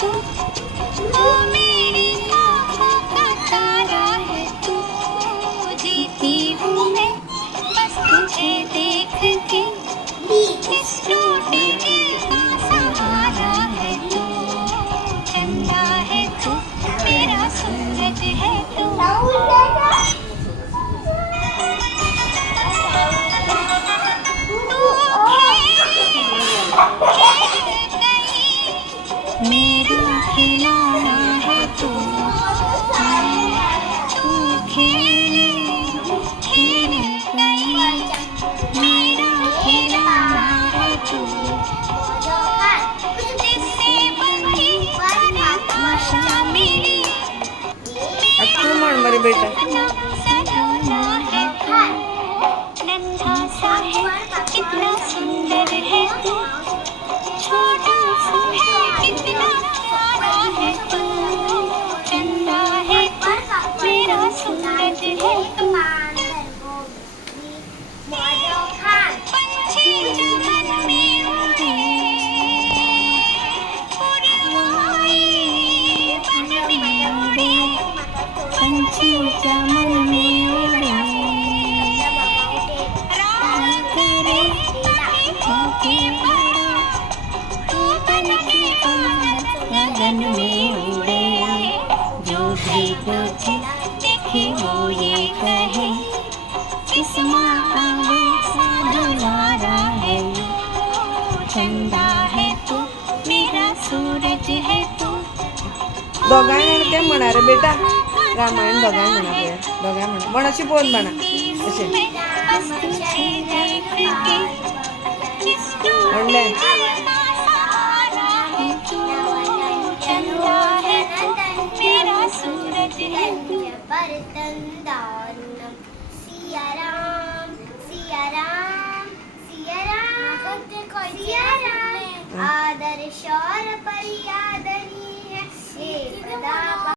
तू, ओ मेरी आँखों का तारा है तू। जीती हूँ मैं बस तुझे देख के, इस टूटे दिल का सहारा है तू। चंदा है तू, मेरा सूरज है तू। मेरा खिलौना है तू, तू खेले खेल गई। मेरा खिलौना है तू, जिससे बनती आशा मेरी। तू म्हण बरे बेटा. सलोना है तू, नन्हा सा है कितना सुंदर है तू। छोटा सा है कितना प्यारा है तू। चंदा है तू, मेरा सूरज है तू। पंछी चमन में उड़े, उड़वाए वन में उड़े। पंछी चमन में उड़े, रात करे होके बड़ा। तू बन के गगन में उड़े, जो भी तुझे देखे वो ये कहे, इस माँ का वैसा दुलारा है तू। चंदा है तू, मेरा सूरज है तू। दोघांय म्हण ते म्हणा रे बेटा. रामायण दोघांय म्हणा रे. दोघांय म्हणा म्हण अशी पोन म्हणा असे बस तुझे देख के, इस म्हणले सहारा है तू। चंदा है तू, मेरा सूरज है तू। सिया राम सिया राम सिया राम सिया राम आदर्श और परियादनी है।